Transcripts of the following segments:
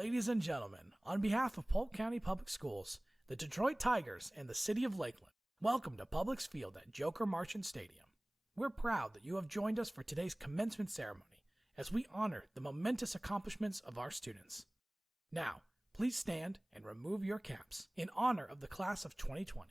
Ladies and gentlemen, on behalf of Polk County Public Schools, the Detroit Tigers, and the City of Lakeland, welcome to Publix Field at Joker Marchant Stadium. We're proud that you have joined us for today's commencement ceremony as we honor the momentous accomplishments of our students. Now, please stand and remove your caps in honor of the class of 2020.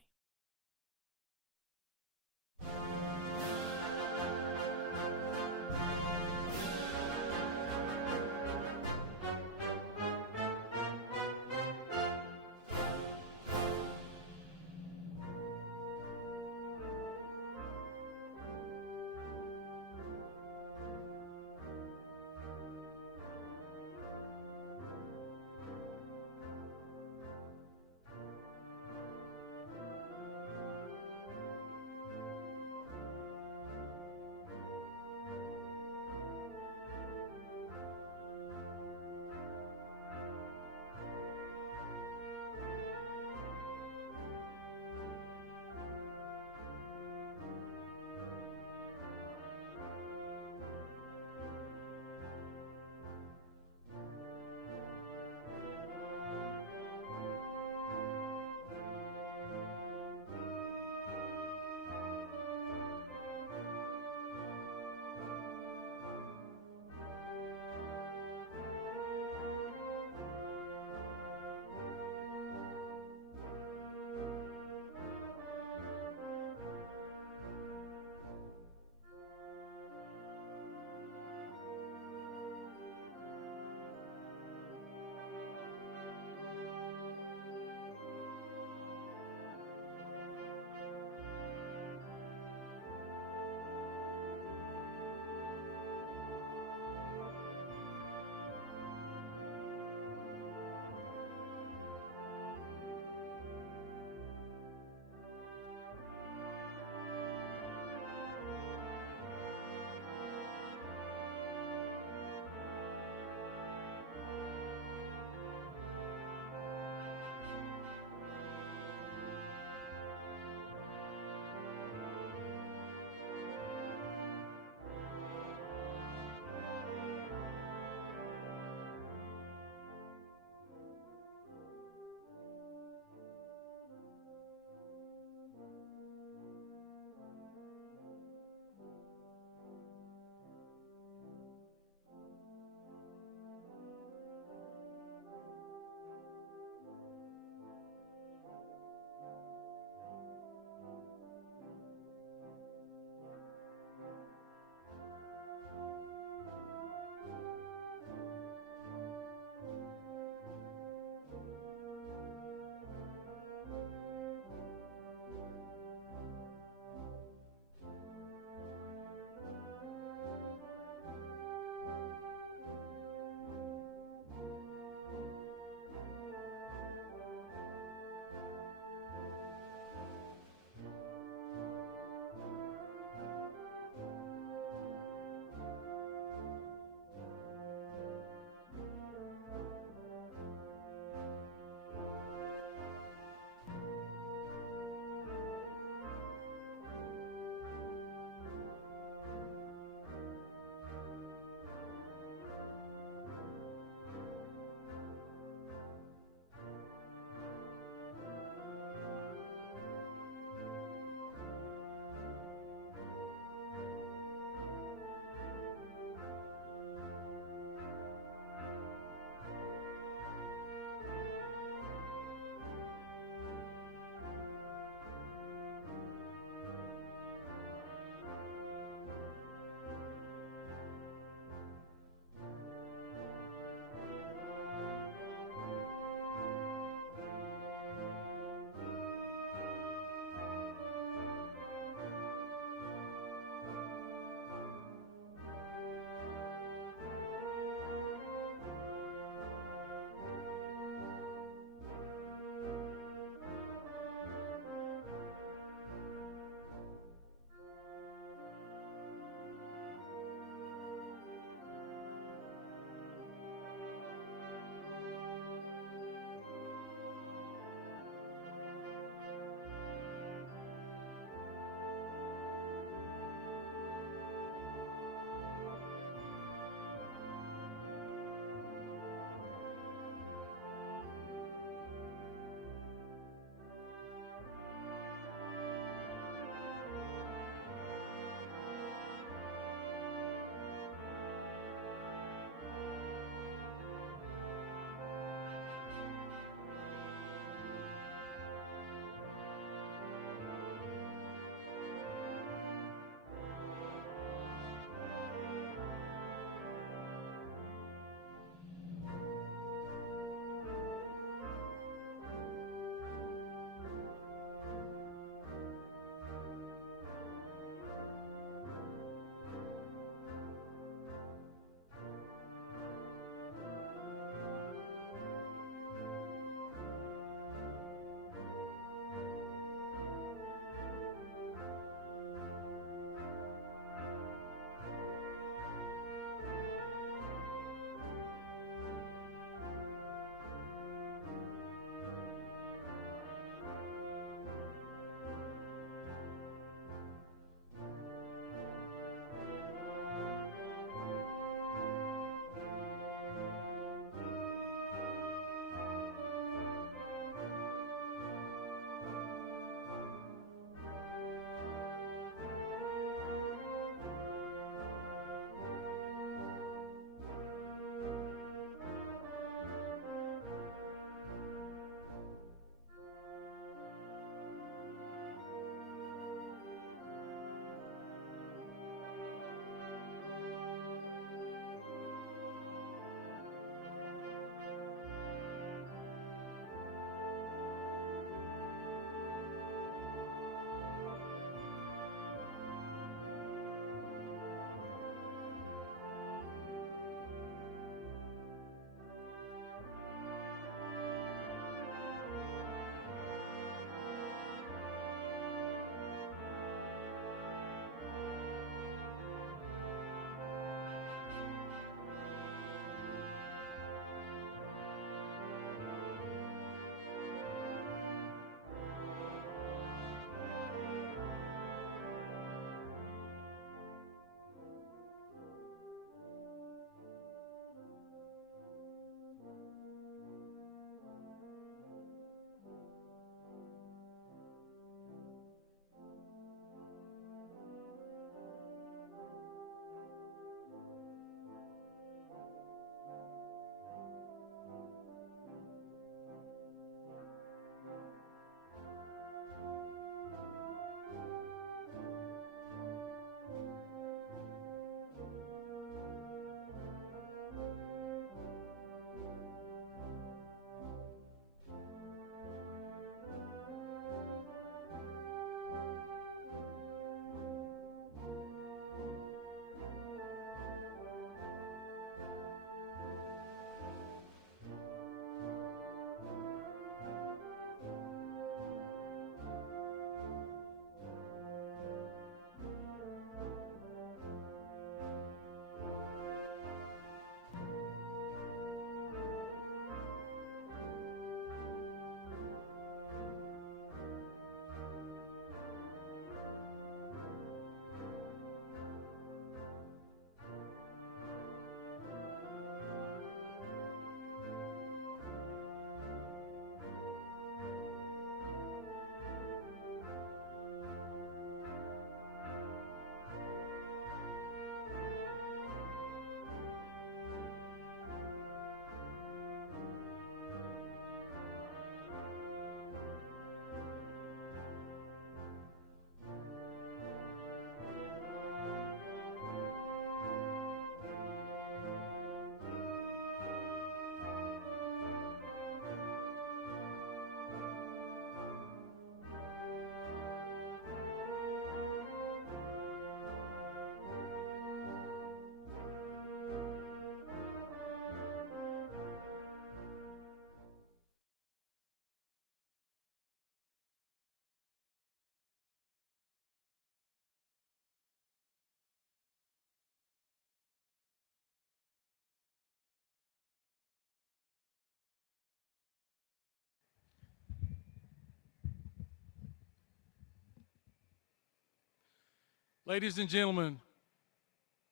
Ladies and gentlemen,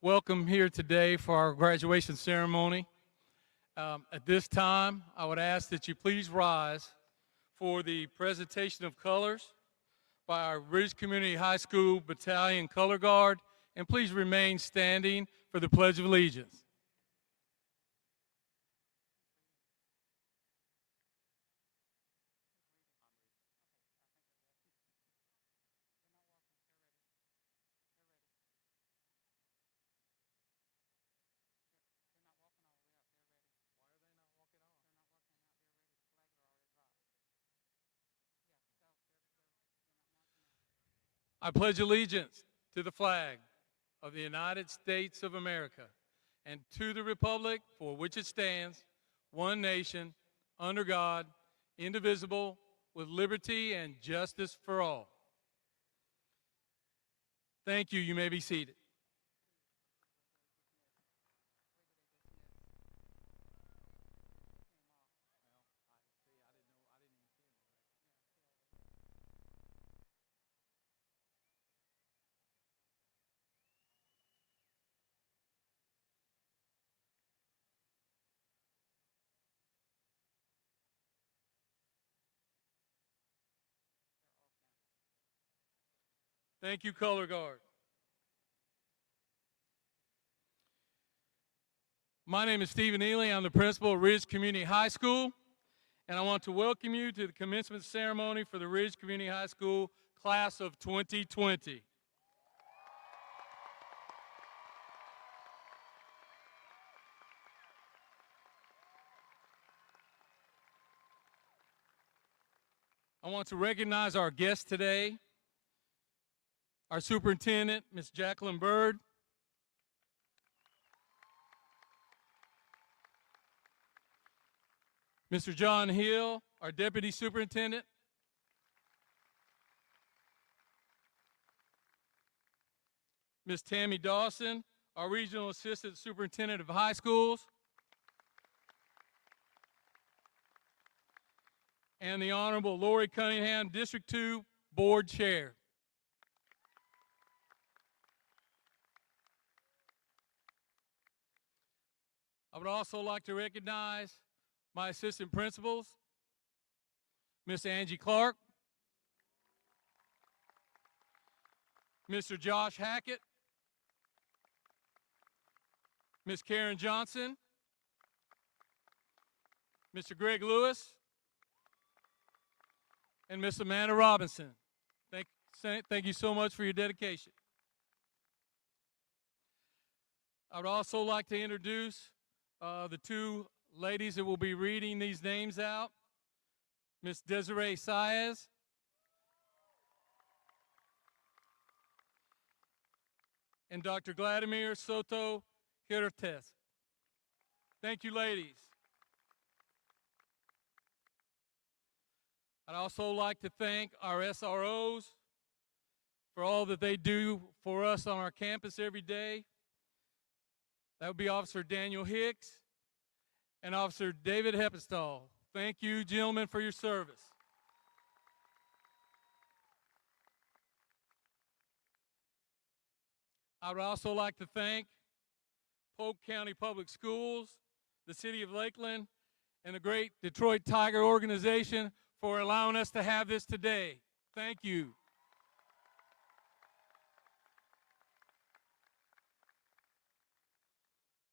welcome here today for our graduation ceremony. At this time, I would ask that you please rise for the presentation of colors by our Ridge Community High School Battalion Color Guard, and please remain standing for the Pledge of Allegiance. I pledge allegiance to the flag of the United States of America and to the republic for which it stands, one nation, under God, indivisible, with liberty and justice for all. Thank you. You may be seated. Thank you, Color Guard. My name is Stephen Ely. I'm the principal of Ridge Community High School, and I want to welcome you to the commencement ceremony for the Ridge Community High School class of 2020. I want to recognize our guests today, our superintendent, Ms. Jacqueline Bird, Mr. John Hill, our deputy superintendent, Ms. Tammy Dawson, our regional assistant superintendent of high schools, and the Honorable Lori Cunningham, District 2 Board Chair. I would also like to recognize my assistant principals, Miss Angie Clark, Mr. Josh Hackett, Miss Karen Johnson, Mr. Greg Lewis, and Miss Amanda Robinson. Thank you so much for your dedication. I would also like to introduce the two ladies that will be reading these names out. Miss Desiree Saez and Dr. Vladimir Soto Hirtes. Thank you, ladies. I'd also like to thank our SROs for all that they do for us on our campus every day. That would be Officer Daniel Hicks and Officer David Heppenstall. Thank you, gentlemen, for your service. I would also like to thank Polk County Public Schools, the City of Lakeland, and the great Detroit Tiger organization for allowing us to have this today. Thank you.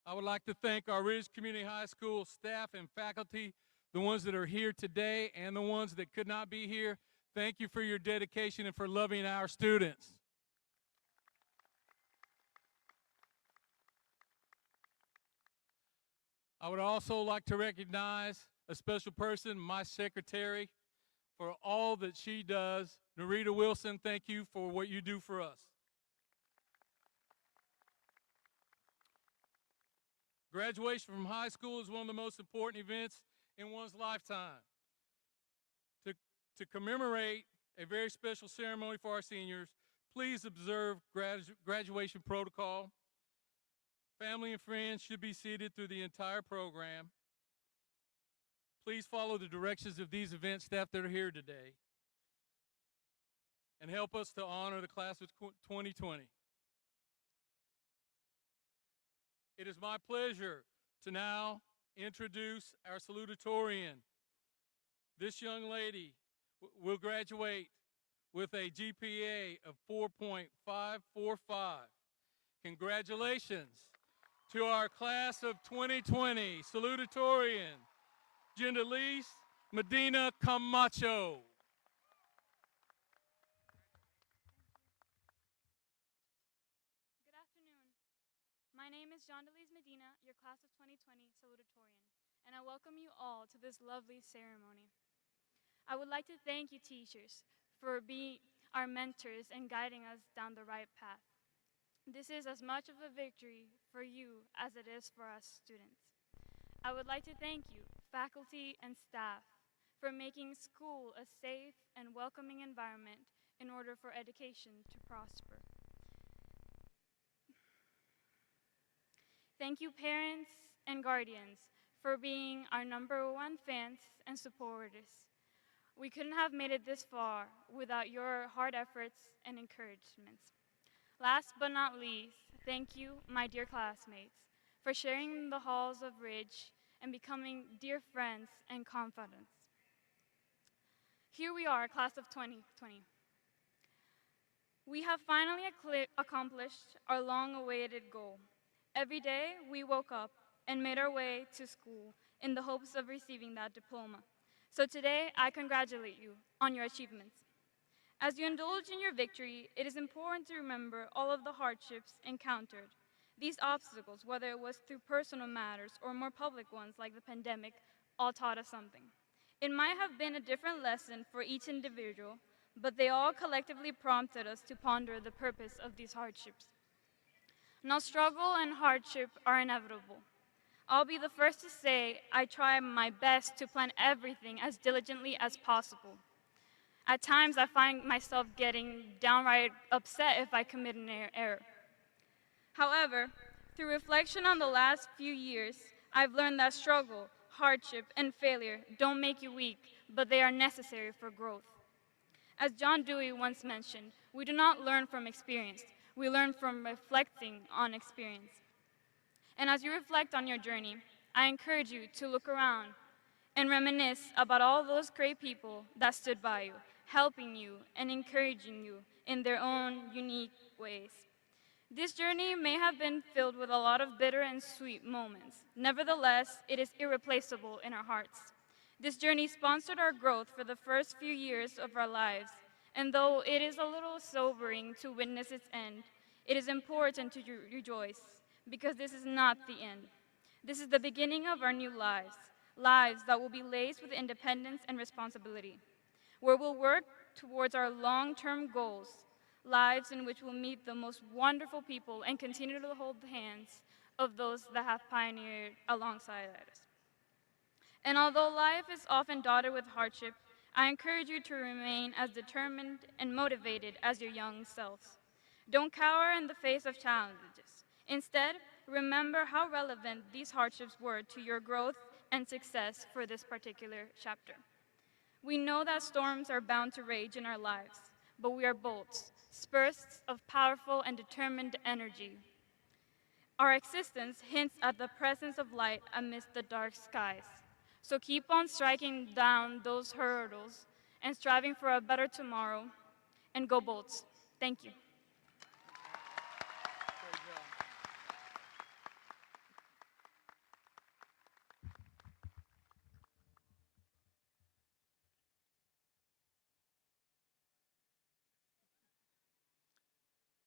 I would like to thank our Ridge Community High School staff and faculty, the ones that are here today and the ones that could not be here. Thank you for your dedication and for loving our students. I would also like to recognize a special person, my secretary, for all that she does. Narita Wilson, thank you for what you do for us. Graduation from high school is one of the most important events in one's lifetime. To commemorate a very special ceremony for our seniors, please observe graduation protocol. Family and friends should be seated through the entire program. Please follow the directions of these event staff that are here today and help us to honor the class of 2020. It is my pleasure to now introduce our salutatorian. This young lady will graduate with a GPA of 4.545. Congratulations to our class of 2020 salutatorian, Gendalise Medina Camacho. Good afternoon. My name is Gendalise Medina, your class of 2020 salutatorian, and I welcome you all to this lovely ceremony. I would like to thank you, teachers, for being our mentors and guiding us down the right path. This is as much of a victory for you as it is for us students. I would like to thank you, faculty and staff, for making school a safe and welcoming environment in order for education to prosper. Thank you, parents and guardians, for being our #1 fans and supporters. We couldn't have made it this far without your hard efforts and encouragements. Last but not least, thank you, my dear classmates, for sharing the halls of Ridge and becoming dear friends and confidants. Here we are, class of 2020. We have finally accomplished our long-awaited goal. Every day, we woke up and made our way to school in the hopes of receiving that diploma. So today, I congratulate you on your achievements. As you indulge in your victory, it is important to remember all of the hardships encountered. These obstacles, whether it was through personal matters or more public ones like the pandemic, all taught us something. It might have been a different lesson for each individual, but they all collectively prompted us to ponder the purpose of these hardships. Now, struggle and hardship are inevitable. I'll be the first to say I try my best to plan everything as diligently as possible. At times, I find myself getting downright upset if I commit an error. However, through reflection on the last few years, I've learned that struggle, hardship, and failure don't make you weak, but they are necessary for growth. As John Dewey once mentioned, we do not learn from experience, we learn from reflecting on experience. And as you reflect on your journey, I encourage you to look around and reminisce about all those great people that stood by you, helping you and encouraging you in their own unique ways. This journey may have been filled with a lot of bitter and sweet moments. Nevertheless, it is irreplaceable in our hearts. This journey sponsored our growth for the first few years of our lives, and though it is a little sobering to witness its end, it is important to rejoice, because this is not the end. This is the beginning of our new lives, lives that will be laced with independence and responsibility, where we'll work towards our long-term goals, lives in which we'll meet the most wonderful people and continue to hold the hands of those that have pioneered alongside us. And although life is often dotted with hardship, I encourage you to remain as determined and motivated as your young selves. Don't cower in the face of challenges. Instead, remember how relevant these hardships were to your growth and success for this particular chapter. We know that storms are bound to rage in our lives, but we are bolts, spurts of powerful and determined energy. Our existence hints at the presence of light amidst the dark skies. So keep on striking down those hurdles and striving for a better tomorrow, and go Bolts. Thank you.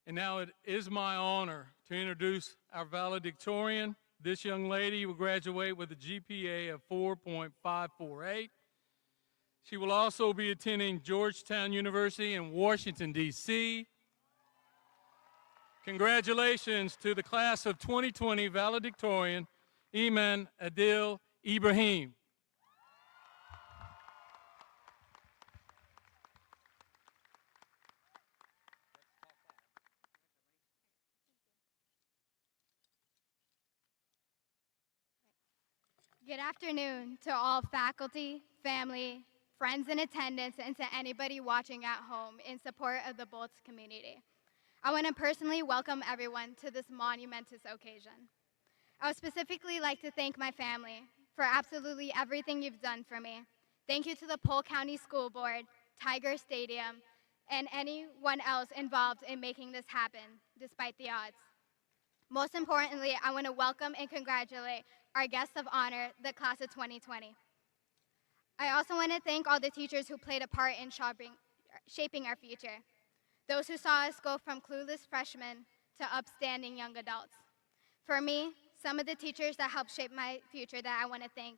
And now it is my honor to introduce our valedictorian. This young lady will graduate with a GPA of 4.548. She will also be attending Georgetown University in Washington, D.C. Congratulations to the class of 2020 valedictorian, Iman Adil Ibrahim. Good afternoon to all faculty, family, friends in attendance, and to anybody watching at home in support of the Bolts community. I want to personally welcome everyone to this monumentous occasion. I would specifically like to thank my family for absolutely everything you've done for me. Thank you to the Polk County School Board, Tiger Stadium, and anyone else involved in making this happen, despite the odds. Most importantly, I want to welcome and congratulate our guests of honor, the class of 2020. I also want to thank all the teachers who played a part in shaping our future. Those who saw us go from clueless freshmen to upstanding young adults. For me, some of the teachers that helped shape my future that I want to thank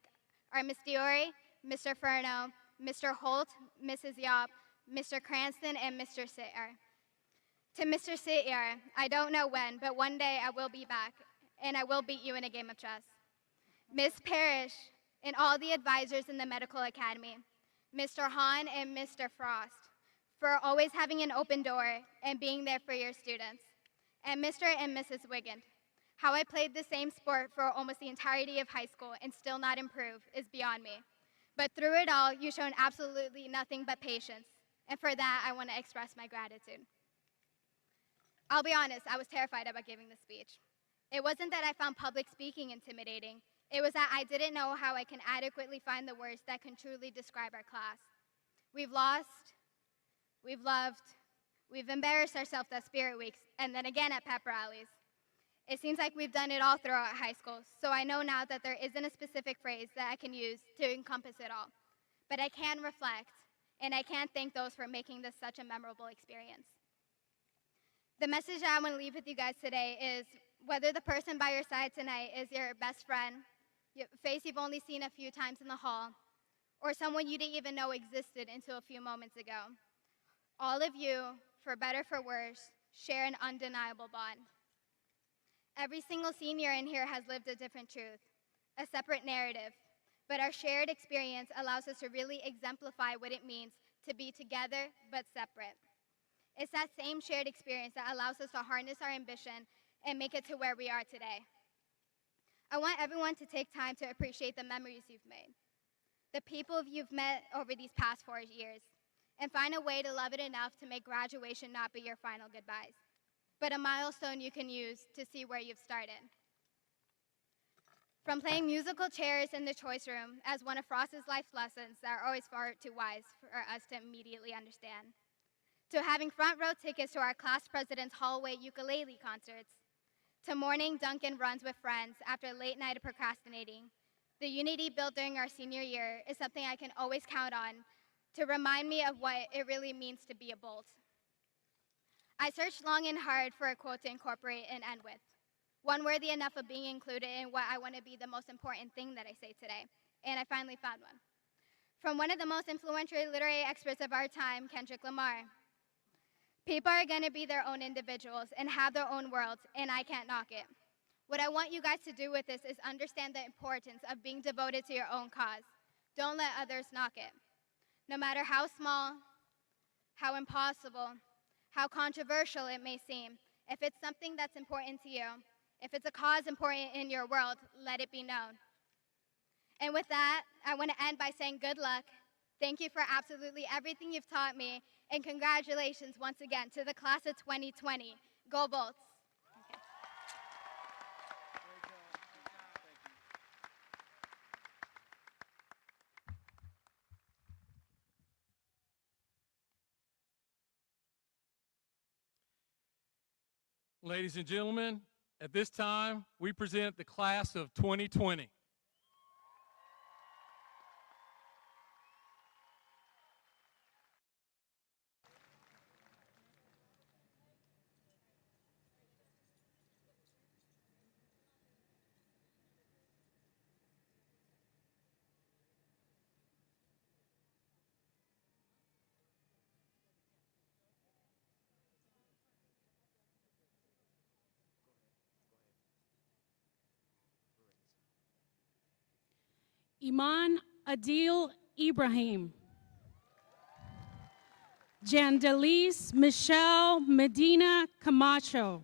are Ms. Diori, Mr. Furno, Mr. Holt, Mrs. Yop, Mr. Cranston, and Mr. Sityer. To Mr. Sityer, I don't know when, but one day I will be back, and I will beat you in a game of chess. Ms. Parrish, and all the advisors in the Medical Academy, Mr. Hahn and Mr. Frost, for always having an open door and being there for your students. And Mr. and Mrs. Wigand, how I played the same sport for almost the entirety of high school and still not improve is beyond me. But through it all, you've shown absolutely nothing but patience. And for that, I want to express my gratitude. I'll be honest, I was terrified about giving this speech. It wasn't that I found public speaking intimidating. It was that I didn't know how I can adequately find the words that can truly describe our class. We've lost, we've loved, we've embarrassed ourselves at Spirit Weeks, and then again at pep rallies. It seems like we've done it all throughout high school, so I know now that there isn't a specific phrase that I can use to encompass it all. But I can reflect, and I can thank those for making this such a memorable experience. The message that I want to leave with you guys today is whether the person by your side tonight is your best friend, your face you've only seen a few times in the hall, or someone you didn't even know existed until a few moments ago. All of you, for better for worse, share an undeniable bond. Every single senior in here has lived a different truth, a separate narrative, but our shared experience allows us to really exemplify what it means to be together but separate. It's that same shared experience that allows us to harness our ambition and make it to where we are today. I want everyone to take time to appreciate the memories you've made, the people you've met over these past 4 years, and find a way to love it enough to make graduation not be your final goodbyes, but a milestone you can use to see where you've started. From playing musical chairs in the choice room as one of Frost's life lessons that are always far too wise for us to immediately understand, to having front row tickets to our class president's hallway ukulele concerts, to morning Dunkin' runs with friends after a late night of procrastinating, the unity built during our senior year is something I can always count on to remind me of what it really means to be a Bolt. I searched long and hard for a quote to incorporate and end with, one worthy enough of being included in what I want to be the most important thing that I say today, and I finally found one. From one of the most influential literary experts of our time, Kendrick Lamar. People are going to be their own individuals and have their own worlds, and I can't knock it. What I want you guys to do with this is understand the importance of being devoted to your own cause. Don't let others knock it. No matter how small, how impossible, how controversial it may seem, if it's something that's important to you, if it's a cause important in your world, let it be known. And with that, I want to end by saying good luck. Thank you for absolutely everything you've taught me, and congratulations once again to the class of 2020. Go Bolts! Ladies and gentlemen, at this time, we present the class of 2020. Iman Adil Ibrahim. Jandelise Michelle Medina Camacho.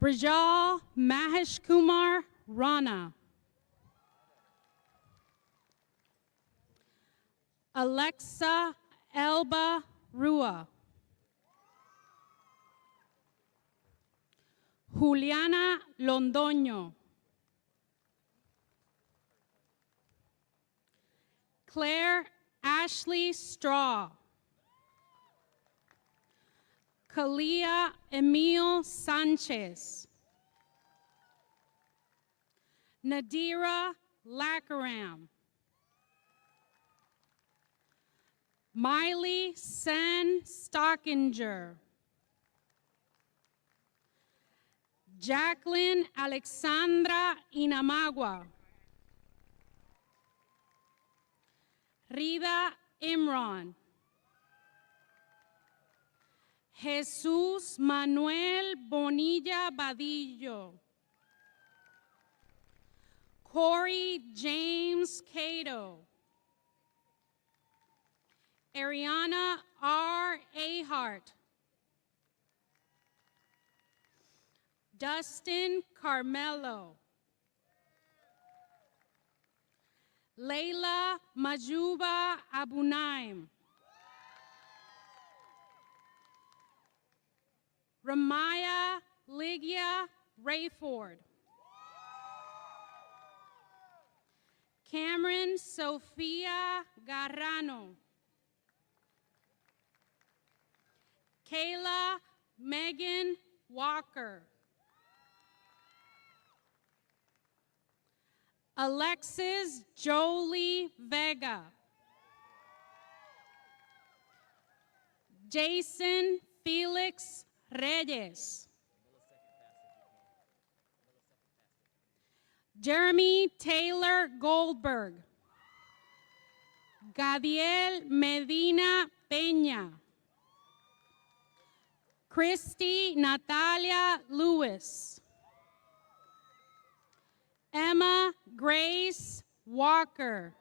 Brijal Mahesh Kumar Rana. Alexa Elba Rua. Juliana Londoño. Claire Ashley Straw. Kalia Emil Sanchez. Nadira Lakaram. Miley Sen Stockinger. Jacqueline Alexandra Inamagua. Rida Imran. Jesús Manuel Bonilla Badillo. Corey James Cato. Ariana R. Ahart. Dustin Carmelo. Layla Majuba Abunaim. Ramaya Ligia Rayford. Cameron Sophia Garrano. Kayla Megan Walker. Alexis Jolie Vega. Jason Felix Reyes. Jeremy Taylor Goldberg. Gadiel Medina Peña. Christy Natalia Lewis. Emma Grace Walker.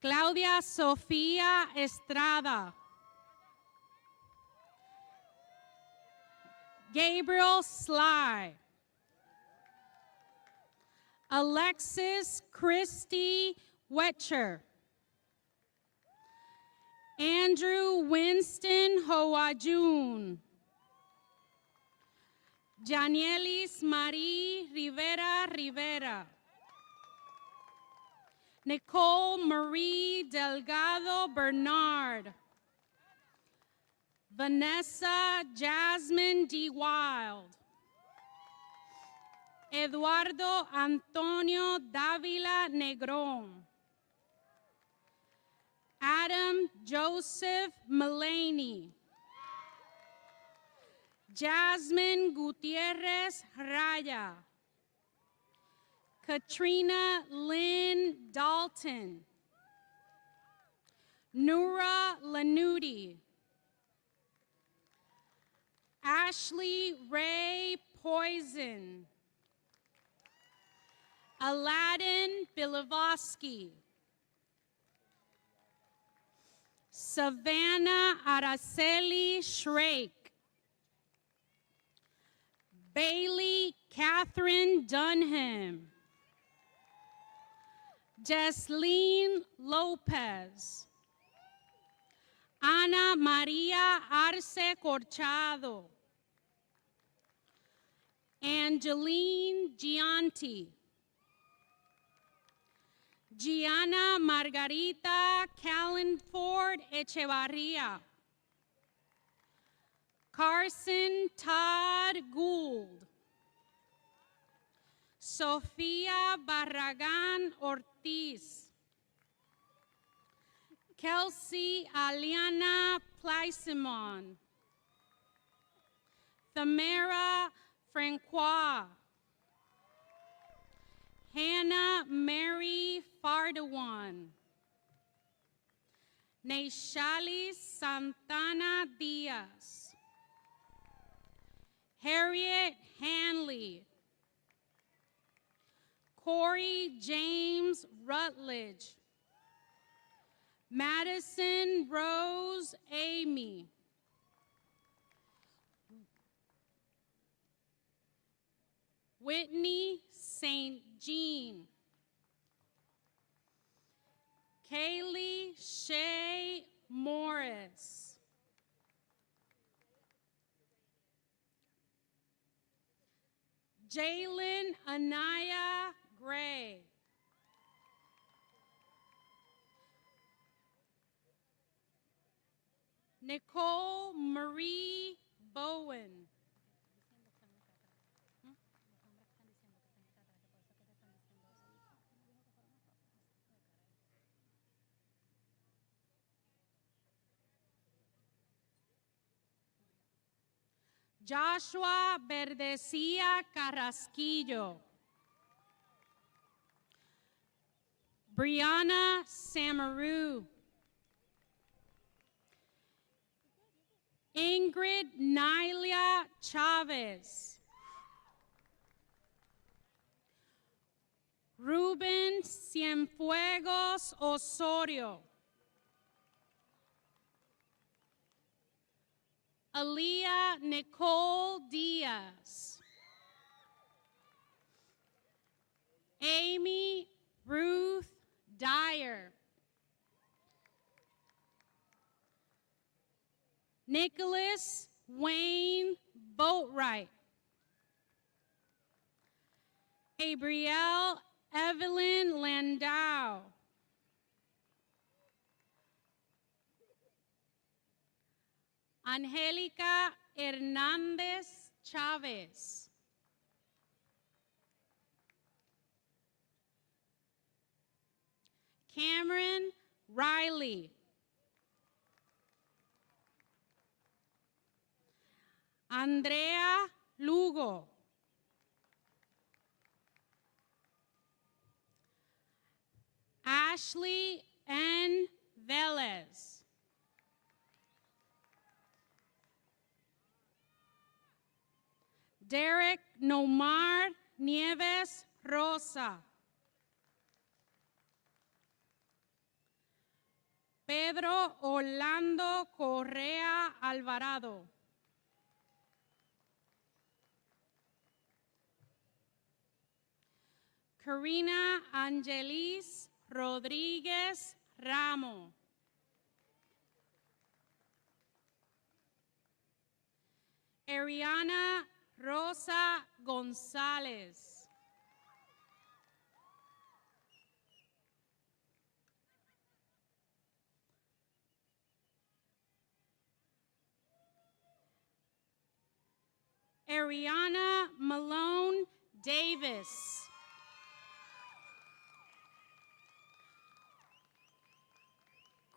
Claudia Sofía Estrada. Gabriel Sly. Alexis Christy Wetcher. Andrew Winston Hoajun. Janielis Marie Rivera Rivera. Nicole Marie Delgado Bernard. Vanessa Jasmine D. Wild. Eduardo Antonio Davila Negron. Adam Joseph Mullaney. Jasmine Gutierrez Raya. Katrina Lynn Dalton. Nura Lanuti. Ashley Ray Poison. Aladdin Bilivosky. Savannah Araceli Shrake. Bailey Catherine Dunham. Jesleen Lopez. Ana Maria Arce Corchado. Angeline Gianti. Gianna Margarita Callenford Echevarria. Carson Todd Gould. Sofia Barragan Ortiz. Kelsey Aliana Plysimon. Thamara Francois. Hannah Mary Fardawan. Neishali Santana Diaz. Harriet Hanley. Corey James Rutledge. Madison Rose Amy. Whitney St. Jean. Kaylee Shea Morris. Jalen Anaya Gray. Nicole Marie Bowen. Joshua Verdecia Carrasquillo. Brianna Samaru. Ingrid Nylia Chavez. Ruben Cienfuegos Osorio. Aaliyah Nicole Diaz. Amy Ruth Dyer. Nicholas Wayne Boatwright. Gabrielle Evelyn Landau. Angelica Hernandez Chavez. Cameron Riley. Andrea Lugo. Ashley N. Velez. Derek Nomar Nieves Rosa. Pedro Orlando Correa Alvarado. Karina Angelis Rodríguez Ramo. Ariana Rosa González. Ariana Malone Davis.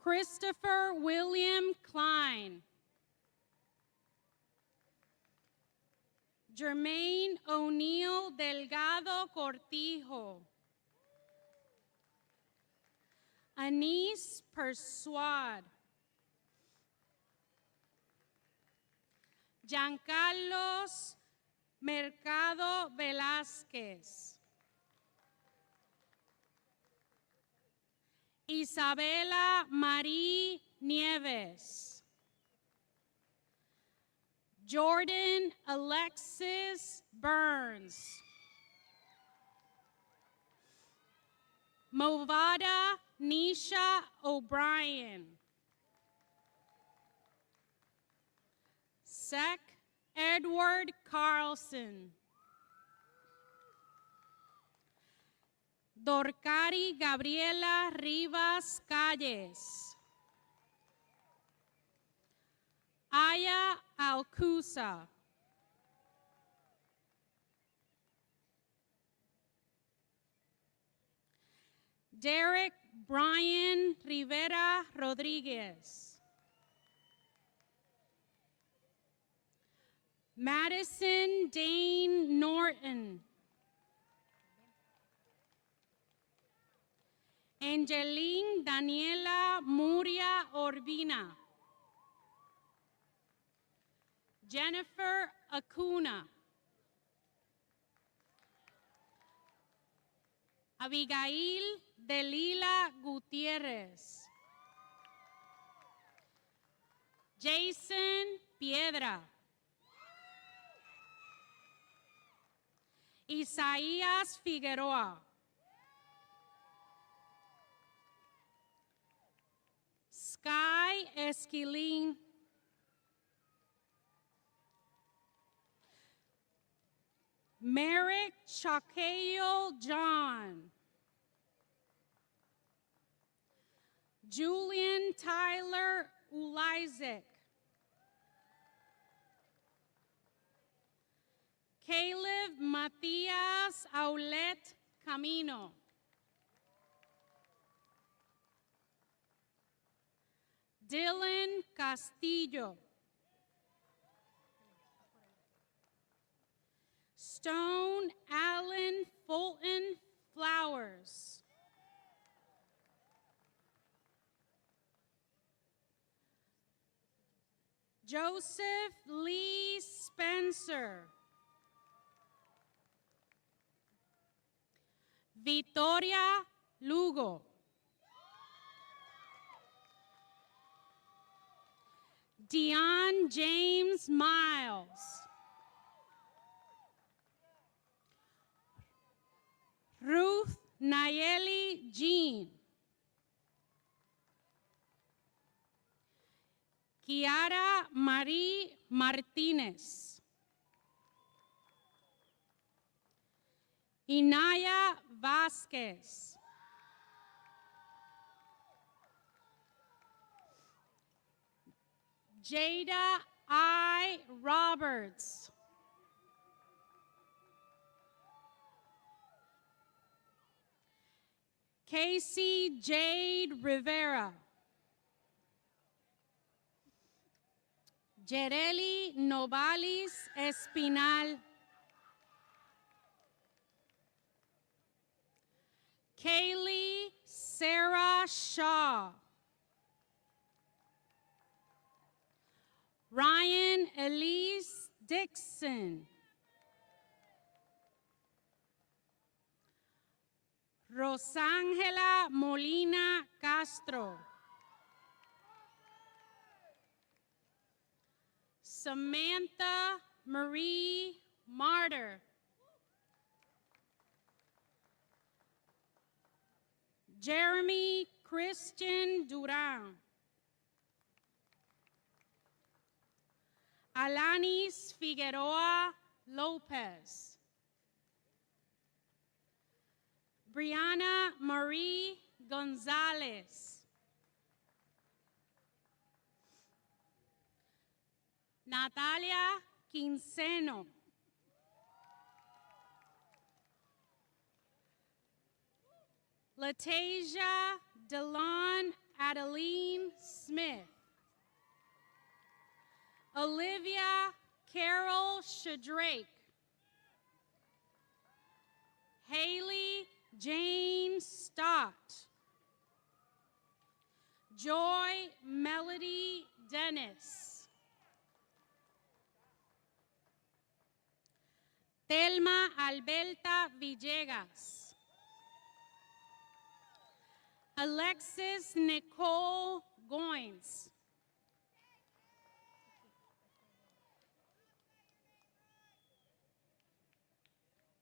Christopher William Klein. Jermaine O'Neill Delgado Cortijo. Anise Persuad. Giancarlos Mercado Velázquez. Isabela Marie Nieves. Jordan Alexis Burns. Movada Nisha O'Brien. Sek Edward Carlson. Dorcari Gabriela Rivas Calles. Aya Alcusa. Derek Brian Rivera Rodriguez. Madison Dane Norton. Angeline Daniela Muria Orbina. Jennifer Acuna. Abigail Delila Gutierrez. Jason Piedra. Isaías Figueroa. Sky Esquilín. Merrick Chaqueo John. Julian Tyler Ulizek. Caleb Matias Aulet Camino. Dylan Castillo. Stone Allen Fulton Flowers. Joseph Lee Spencer. Victoria Lugo. Dion James Miles. Ruth Nayeli Jean. Kiara Marie Martinez. Inaya Vasquez. Jada I. Roberts. Casey Jade Rivera. Jereli Novalis Espinal. Kaylee Sarah Shaw. Ryan Elise Dixon. Rosangela Molina Castro. Samantha Marie Martyr. Jeremy Christian Duran. Alanis Figueroa Lopez. Brianna Marie Gonzalez. Natalia Quinceno. Latasia Delon Adeline Smith. Olivia Carol Shadrake. Haley Jane Stott. Joy Melody Dennis. Telma Alberta Villegas. Alexis Nicole Goins.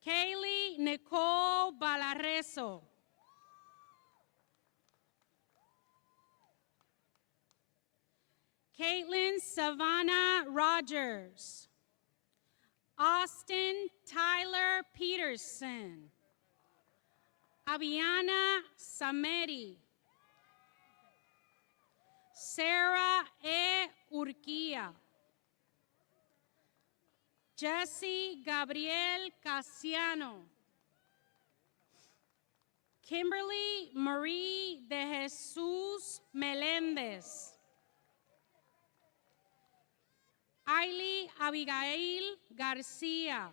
Kaylee Nicole Balareso. Caitlin Savannah Rogers. Austin Tyler Peterson. Aviana Sameri. Sarah E. Urquía. Jesse Gabriel Casiano. Kimberly Marie de Jesus Melendez. Ailey Abigail García.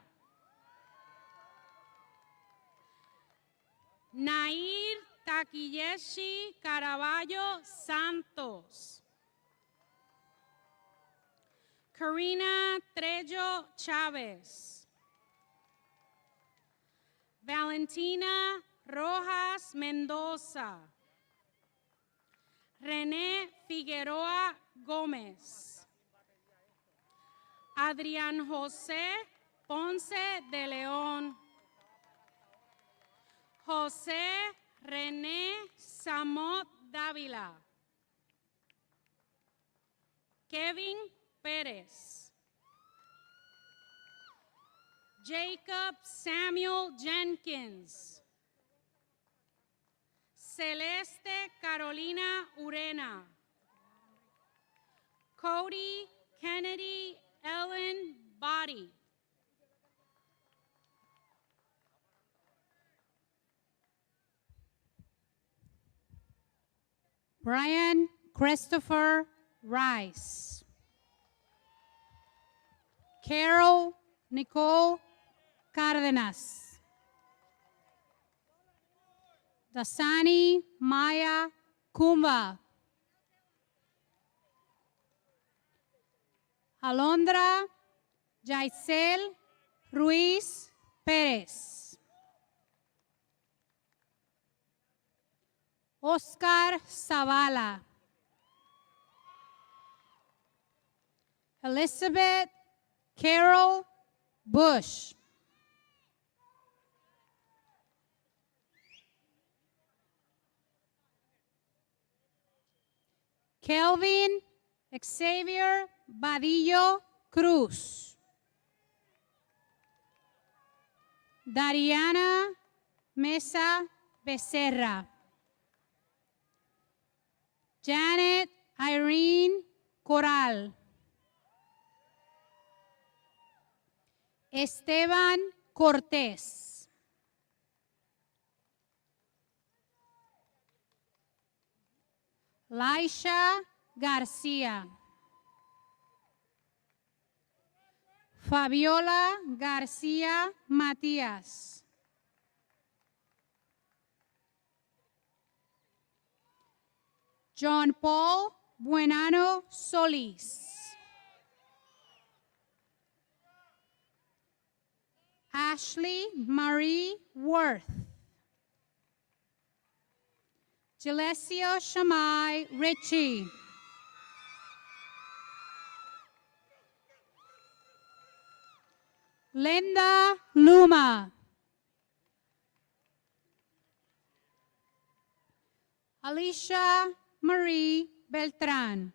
Nair Takiyeshi Caraballo Santos. Karina Trejo Chavez. Valentina Rojas Mendoza. René Figueroa Gómez. Adrián José Ponce de León. José René Samot Dávila. Kevin Pérez. Jacob Samuel Jenkins. Celeste Carolina Urena. Cody Kennedy Ellen Body. Brian Christopher Rice. Carol Nicole Cardenas. Dasani Maya Kumba. Alondra Jaisel Ruiz Pérez. Oscar Zavala. Elizabeth Carol Bush. Kelvin Xavier Badillo Cruz. Dariana Mesa Becerra. Janet Irene Coral. Esteban Cortés. Laisha García. Fabiola García Matías. John Paul Buenano Solís. Ashley Marie Worth. Jalesio Shamai Ritchie. Linda Luma. Alicia Marie Beltran.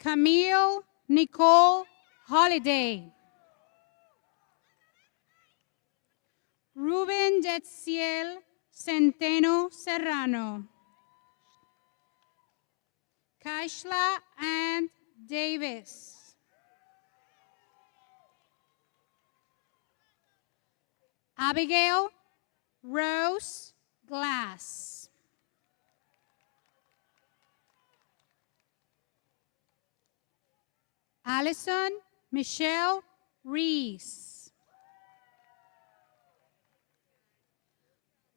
Camille Nicole Holiday. Ruben Jetziel Centeno Serrano. Kaishla Ann Davis. Abigail Rose Glass. Allison Michelle Reese.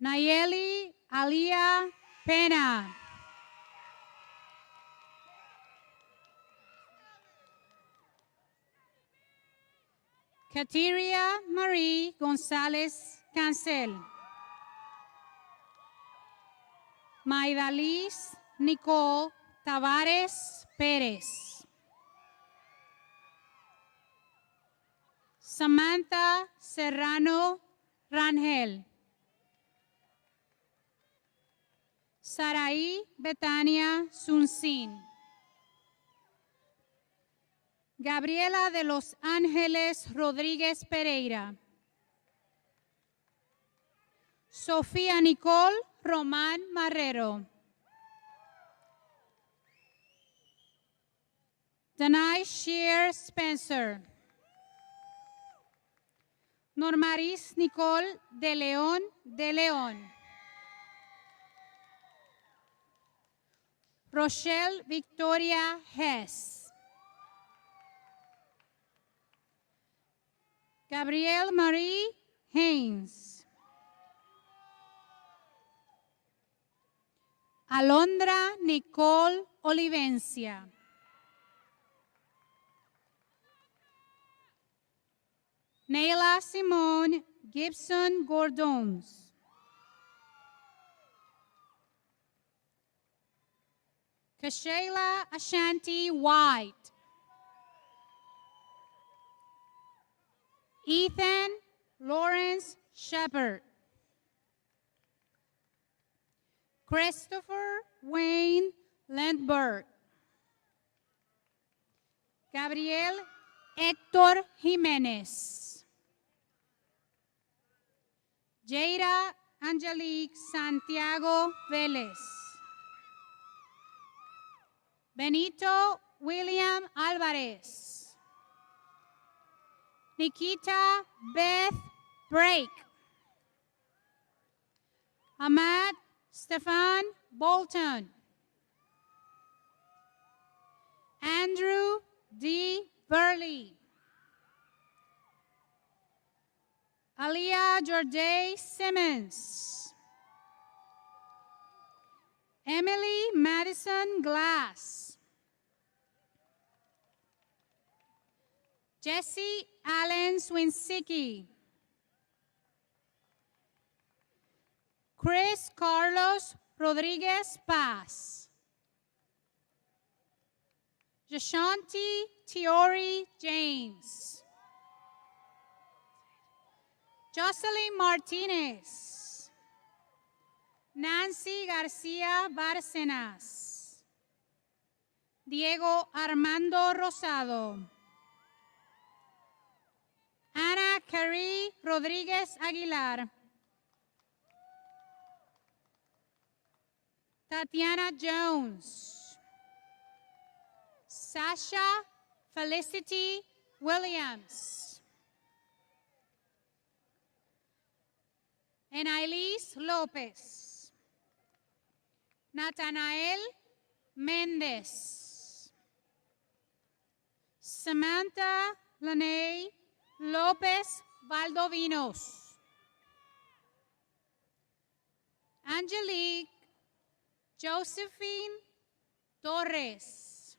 Nayeli Alia Pena. Kateria Marie González Cancel. Maidalis Nicole Tavares Pérez. Samantha Serrano Rangel. Saraí Betania Suncin. Gabriela de los Ángeles Rodríguez Pereira. Sofía Nicole Román Marrero. Danai Shear Spencer. Normaris Nicole de León de León. Rochelle Victoria Hess. Gabrielle Marie Haynes. Alondra Nicole Olivencia. Neila Simone Gibson Gordons. Kashayla Ashanti White. Ethan Lawrence Shepard. Christopher Wayne Lindbergh. Gabriel Héctor Jiménez. Jaira Angelique Santiago Vélez. Benito William Alvarez. Nikita Beth Brake. Ahmad Stefan Bolton. Andrew D. Burley. Aliyah Jorday Simmons. Emily Madison Glass. Jesse Allen Swinsicki. Chris Carlos Rodriguez Paz. Jashanti Tiori James. Jocelyn Martinez. Nancy Garcia Bárcenas. Diego Armando Rosado. Ana Carrie Rodríguez Aguilar. Tatiana Jones. Sasha Felicity Williams. Enailis López. Natanael Méndez. Samantha Lene López Valdovinos. Angelique Josephine Torres.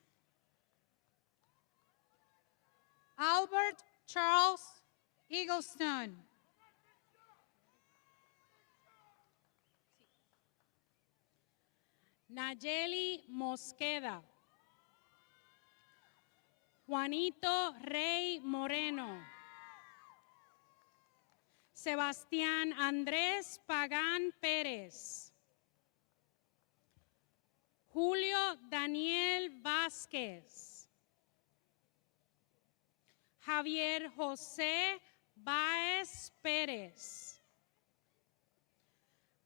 Albert Charles Eagleston. Nayeli Mosqueda. Juanito Rey Moreno. Sebastián Andrés Pagán Pérez. Julio Daniel Vázquez. Javier José Baez Pérez.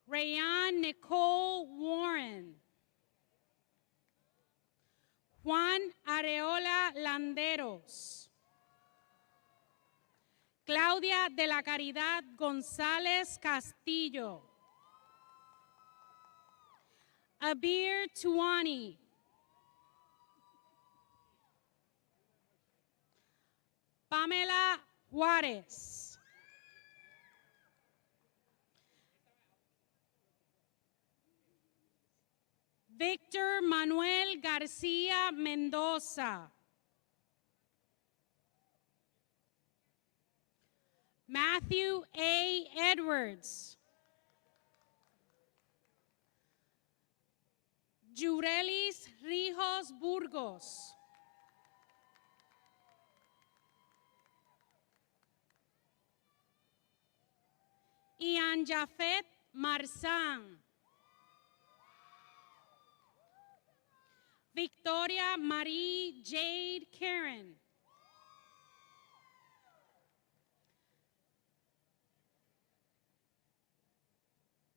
Rayan Nicole Warren. Juan Areola Landeros. Claudia de la Caridad González Castillo. Abir Tuani. Pamela Juárez. Victor Manuel García Mendoza. Matthew A. Edwards. Jurelis Rijos Burgos. Ian Jafet Marzán. Victoria Marie Jade Karen.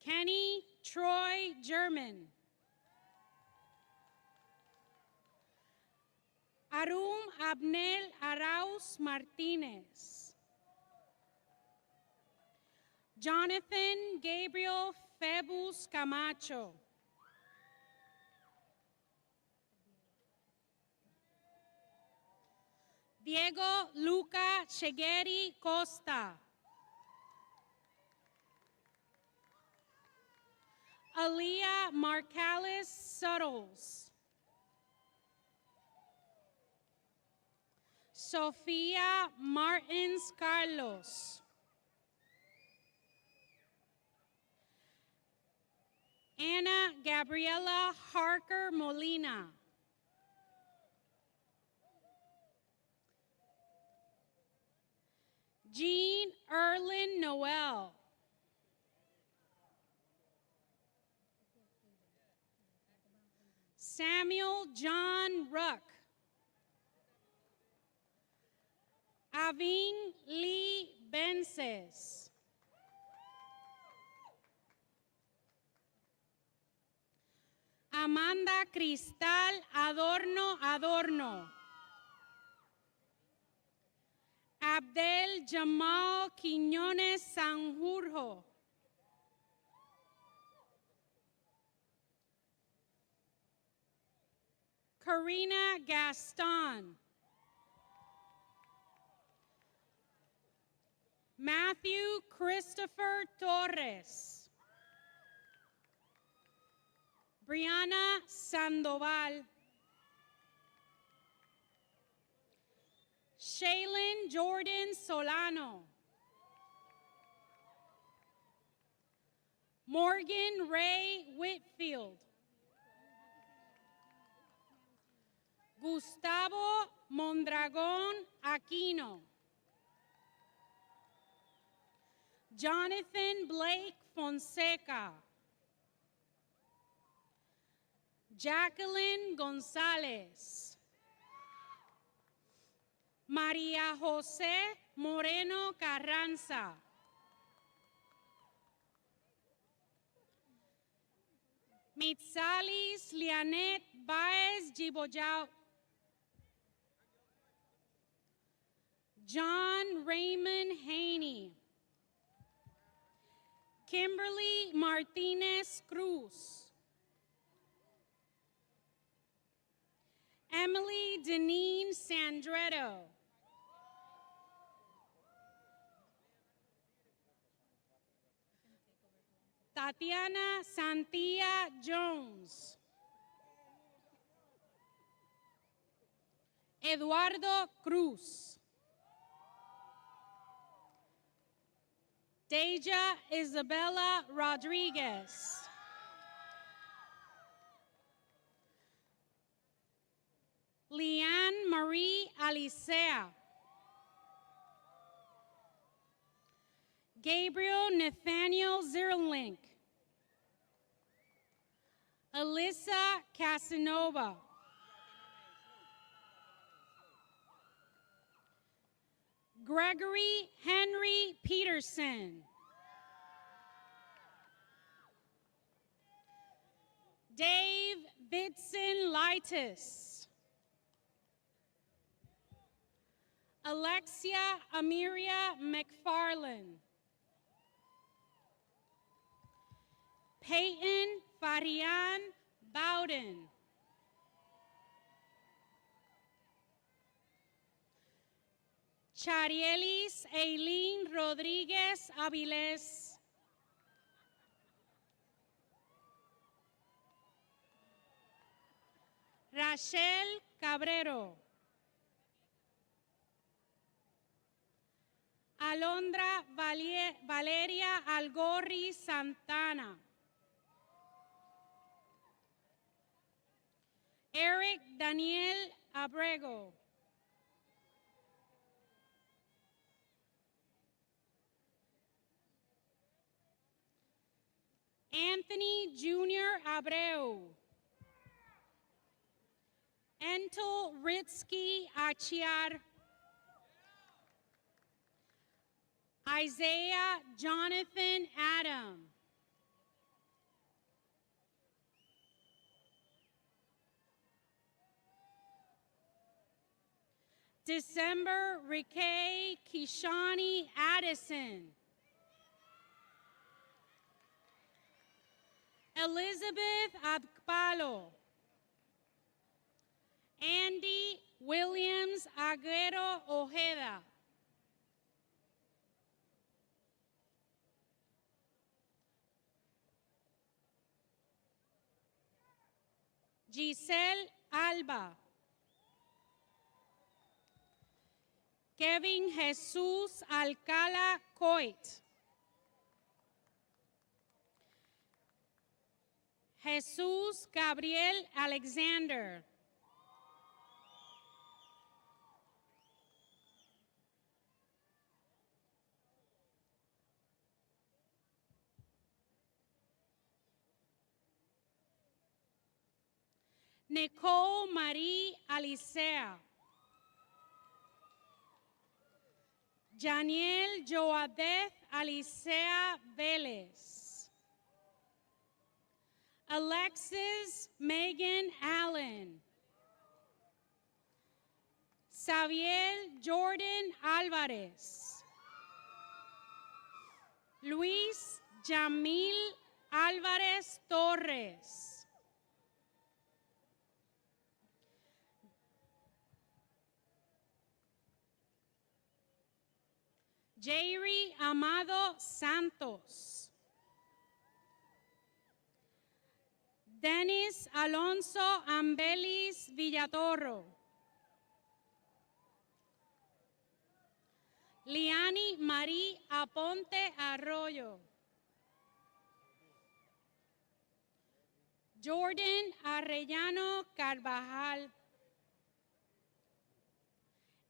Kenny Troy German. Arum Abnel Arauz Martinez. Jonathan Gabriel Febus Camacho. Diego Luca Chegueri Costa. Aaliyah Marcalis Suttles. Sofia Martins Carlos. Ana Gabriela Harker Molina. Jean Erlin Noel. Samuel John Ruck. Avin Lee Bences. Amanda Cristal Adorno. Abdel Jamal Quiñones Sanjurjo. Karina Gaston. Matthew Christopher Torres. Brianna Sandoval. Shaylin Jordan Solano. Morgan Ray Whitfield. Gustavo Mondragon Aquino. Jonathan Blake Fonseca. Jacqueline Gonzalez. María José Moreno Carranza. Mitzalis Lianet Baez Giboyao. John Raymond Haney. Kimberly Martinez Cruz. Emily Deneen Sandretto. Tatiana Santia Jones. Eduardo Cruz. Deja Isabella Rodriguez. Leanne Marie Alicea. Gabriel Nathaniel Zirlink. Alyssa Casanova. Gregory Henry Peterson. Dave Vitson Lightis. Alexia Amiria McFarland. Peyton Farian Bowden. Charielis Eileen Rodriguez Avilés. Rachel Cabrero. Alondra Valeria Algorri Santana. Eric Daniel Abrego. Anthony Jr. Abreu. Entel Ritsky Achiar. Isaiah Jonathan Adam. December Rickey Kishani Addison. Elizabeth Adpalo. Andy Williams Aguero Ojeda. Giselle Alba. Kevin Jesus Alcala Coit. Jesus Gabriel Alexander. Nicole Marie Alicea. Janiel Joadeth Alicea Vélez. Alexis Megan Allen. Xavier Jordan Alvarez. Luis Jamil Alvarez Torres. Jairi Amado Santos. Denis Alonso Ambelis Villatorro. Liani Marie Aponte Arroyo. Jordan Arrellano Carvajal.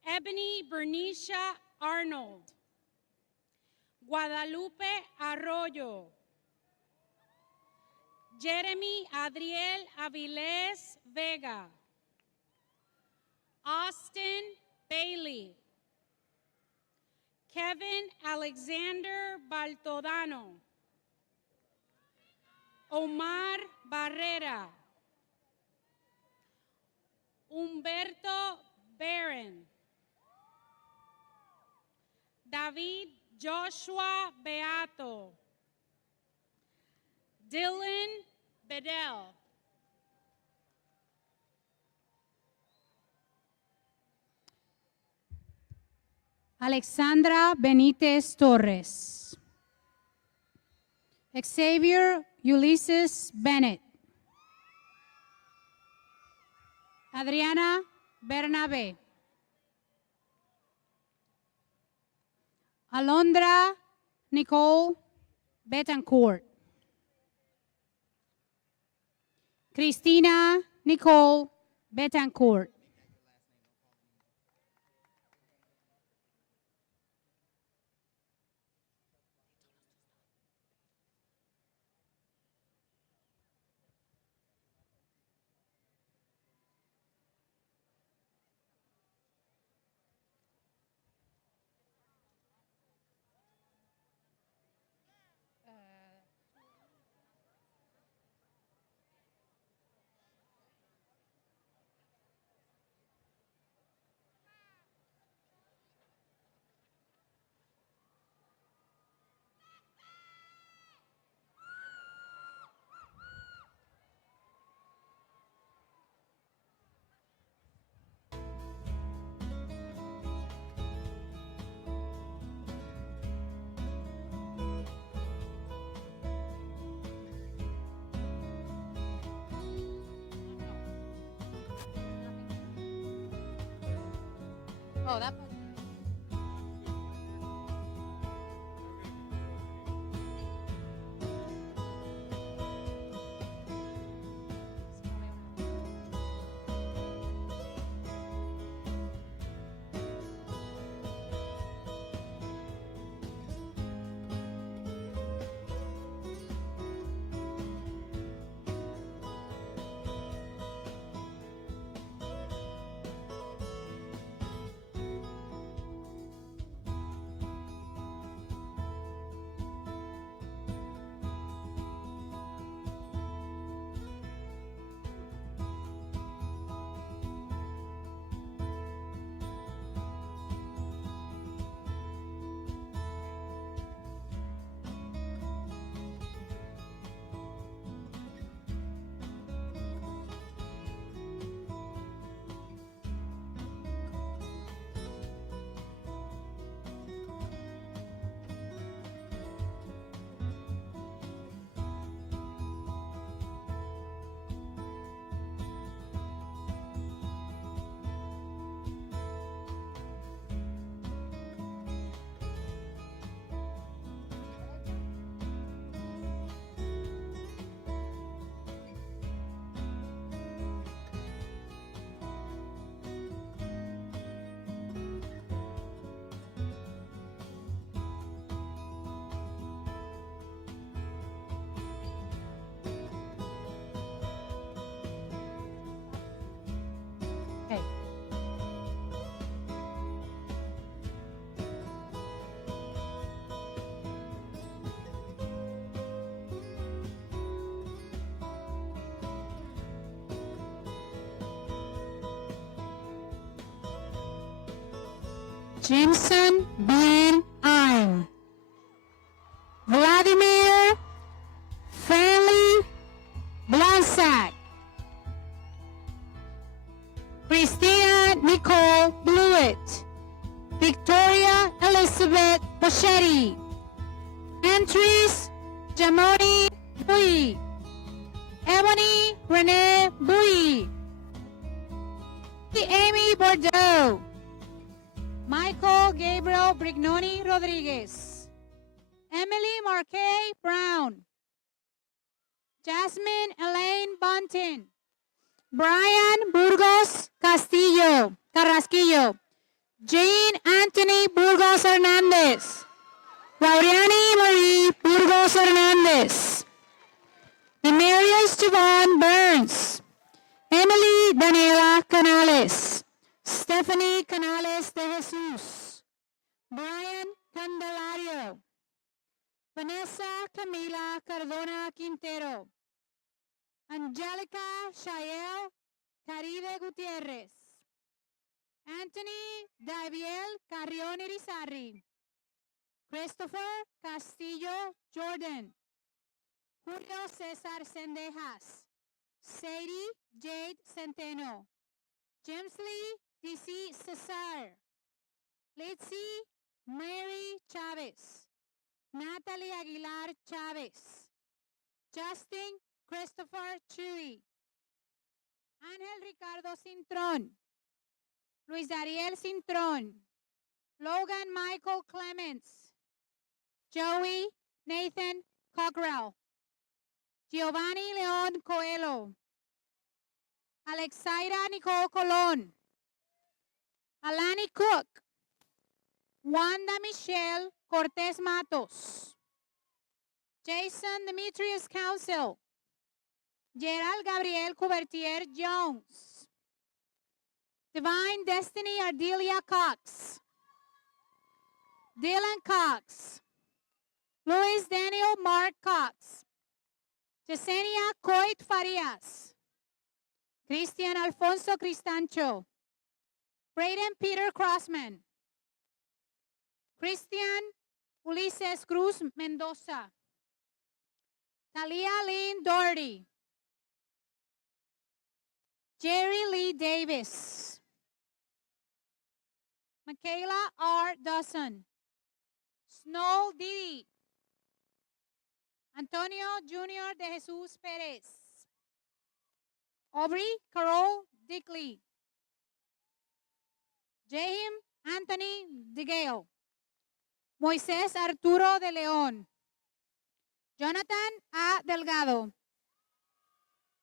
Ebony Bernicia Arnold. Guadalupe Arroyo. Jeremy Adriel Avilés Vega. Austin Bailey. Kevin Alexander Baltodano. Omar Barrera. Humberto Barron. David Joshua Beato. Dylan Bedell. Alexandra Benitez Torres. Xavier Ulysses Bennett. Adriana Bernabe. Alondra Nicole Betancourt. Cristina Nicole Betancourt. Oh, that part. Jimson Blaine Arm. Vladimir Fanley Blansack. Christina Nicole Blewett. Victoria Elizabeth Boschetti. Entries Jamoni Bui. Ebony Renee Bui. Amy Bordeaux. Michael Gabriel Brignoni Rodriguez. Emily Marquez Brown. Jasmine Elaine Bunton. Brian Burgos Carrasquillo. Jean Anthony Burgos Hernandez. Lauriani Marie Burgos Hernandez. Demarius Javon Burns. Emily Daniela Canales. Stephanie Canales de Jesus. Brian Candelario. Vanessa Camila Cardona Quintero. Angelica Shael Caribe Gutierrez. Anthony Daviel Carrion Irizarry. Christopher Castillo Jordan. Julio Cesar Sendejas. Sadie Jade Centeno. Jamesley D.C. Cesar. Litzy Mary Chavez. Natalie Aguilar Chavez. Justin Christopher Chewy. Ángel Ricardo Cintrón. Luis Ariel Cintrón. Logan Michael Clements. Joey Nathan Cockrell. Giovanni León Coelho. Alexaira Nicole Colón. Alani Cook. Wanda Michelle Cortez Matos. Jason Demetrius Council. Gerald Gabriel Couvertier Jones. Divine Destiny Ardelia Cox. Dylan Cox. Luis Daniel Mark Cox. Yesenia Coit Farias. Cristian Alfonso Cristancho. Braden Peter Crossman. Christian Ulises Cruz Mendoza. Talia Lynn Doherty. Jerry Lee Davis. Michaela R. Dawson. Snow Didi. Antonio Jr. de Jesus Perez. Aubrey Carol Dickley. Jahim Anthony DeGale. Moisés Arturo de León. Jonathan A. Delgado.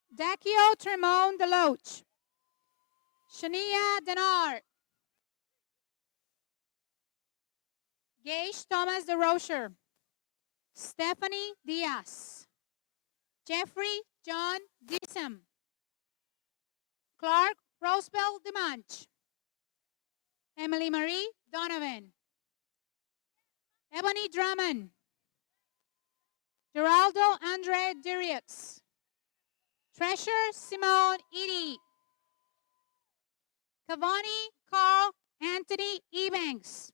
Dacio Tremont Deloach. Shania Denard. Gage Thomas DeRocher. Stephanie Diaz. Jeffrey John Disam. Clark Rosebell DeManch. Emily Marie Donovan. Ebony Drummond. Geraldo Andre Dirieux. Treasure Simone Edie. Cavani Carl Anthony Ebanks.